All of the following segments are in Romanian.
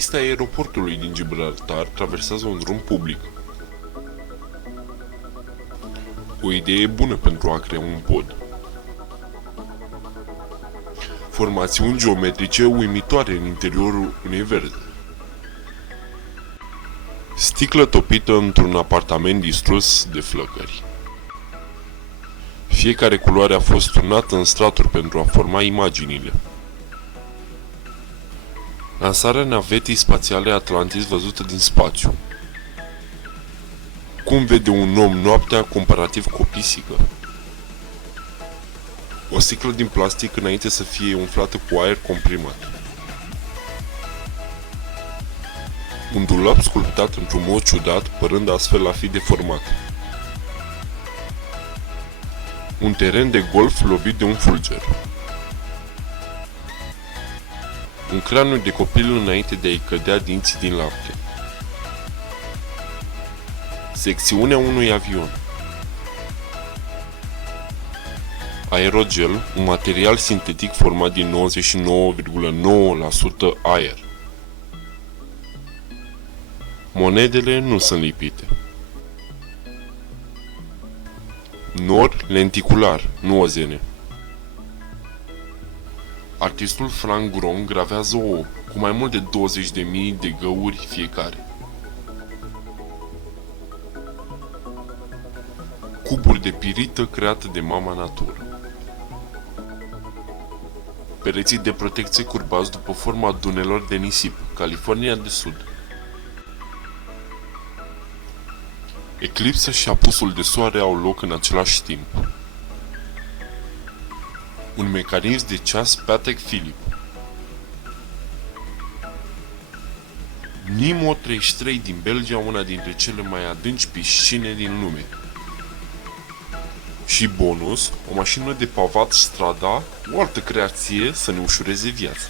pista aeroportului din Gibraltar traversează un drum public. O idee bună pentru a crea un pod. Formațiuni geometrice uimitoare în interiorul unei verzi. Sticlă topită într-un apartament distrus de flăcări. Fiecare culoare a fost turnată în straturi pentru a forma imaginile. Lansarea navetei spațiale Atlantis văzută din spațiu. Cum vede un om noaptea comparativ cu o pisică? O sticlă din plastic înainte să fie umflată cu aer comprimat. Un dulap sculptat într-un mod ciudat, părând astfel a fi deformat. Un teren de golf lovit de un fulger. Un craniu de copil înainte de a-i cădea dinții din lapte. Secțiunea unui avion. Aerogel, un material sintetic format din 99,9% aer. Monedele nu sunt lipite. Nor lenticular, nu ozene. Artistul Frank Gron gravează ouă, cu mai mult de 20.000 de găuri fiecare. Cuburi de pirită create de mama natură. Pereții de protecție curbați după forma dunelor de nisip, California de Sud. Eclipsa și apusul de soare au loc în același timp. Un mecanism de ceas Patek Philippe. Nemo 33 din Belgia, una dintre cele mai adânci piscine din lume. Și bonus, o mașină de pavat Strada, o altă creație să ne ușureze viața.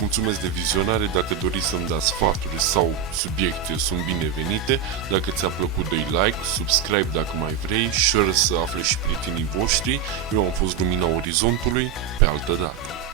Mulțumesc de vizionare, dacă doriți să-mi dați sfaturi sau subiecte sunt binevenite. Dacă ți-a plăcut, dă-i like, subscribe dacă mai vrei, share să afle și prietenii voștri. Eu am fost Lumina Orizontului, pe altă dată.